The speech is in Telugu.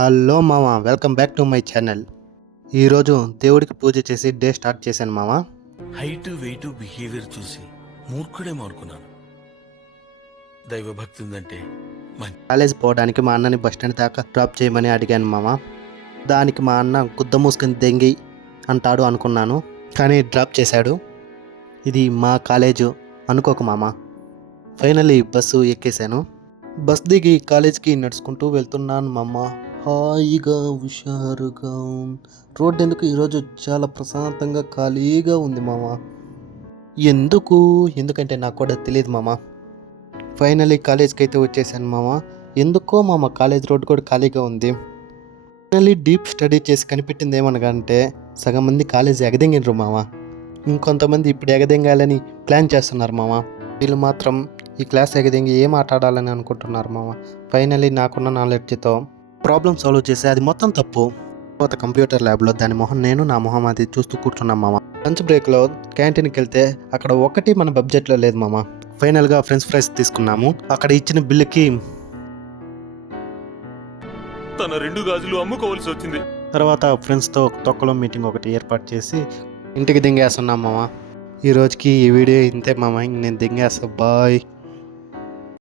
హలో మామ, welcome back to my channel. ఈరోజు దేవుడికి పూజ చేసి డే స్టార్ట్ చేశాను మామ. హైట్ వెయిట్ బిహేవియర్ చూసి మూర్ఖుడేమో అనుకున్నాను. దైవభక్తి ఉందంటే కాలేజ్ పోవడానికి మా అన్నని బస్ స్టాండ్ దాకా డ్రాప్ చేయమని అడిగాను మామ. దానికి మా అన్న గుద్ద మూసుకొని దెంగి అంటాడు అనుకున్నాను, కానీ డ్రాప్ చేశాడు. ఇది మా కాలేజు అనుకోక మామ. Finally bus ఎక్కేశాను. బస్ దిగి కాలేజ్కి నడుచుకుంటూ వెళ్తున్నాను మామ. హాయిగా హుషారుగా రోడ్డు ఎందుకు ఈరోజు చాలా ప్రశాంతంగా ఖాళీగా ఉంది మామ. ఎందుకంటే నాకు కూడా తెలియదు మామ. ఫైనల్లీ కాలేజ్కి అయితే వచ్చేసాను మామ. ఎందుకో మామ కాలేజ్ రోడ్డు కూడా ఖాళీగా ఉంది. ఫైనల్లీ డీప్ స్టడీ చేసి కనిపెట్టింది ఏమనగానంటే సగం మంది కాలేజ్ ఎగదెంగినరు మామ. ఇంకొంతమంది ఇప్పుడు ఎగదెంగాలని ప్లాన్ చేస్తున్నారు మామ. వీళ్ళు మాత్రం ఈ క్లాస్ ఎగదెంగి ఏం ఆటాడాలని అనుకుంటున్నారు మామ. ఫైనల్లీ నాకున్న నాలెడ్జ్తో ప్రాబ్లమ్ సాల్వ్ చేసి అది మొత్తం తప్పు. తర్వాత కంప్యూటర్ ల్యాబ్లో దాని మొహం నేను నా మొహం అది చూస్తూ కూర్చున్నాం మామ. లంచ్ బ్రేక్లో క్యాంటీన్కి వెళ్తే అక్కడ ఒకటి మన బడ్జెట్లో లేదు మామ. ఫైనల్గా ఫ్రెంచ్ ఫ్రైస్ తీసుకున్నాము. అక్కడ ఇచ్చిన బిల్లుకి తన 2 గాజులు అమ్ముకోవాల్సి వచ్చింది. తర్వాత ఫ్రెండ్స్తో తొక్కలో మీటింగ్ ఒకటి ఏర్పాటు చేసి ఇంటికి దింగేస్తున్నాం మామ. ఈ రోజుకి ఈ వీడియో ఇంతే మామ. నేను దింగేస్తా. బాయ్.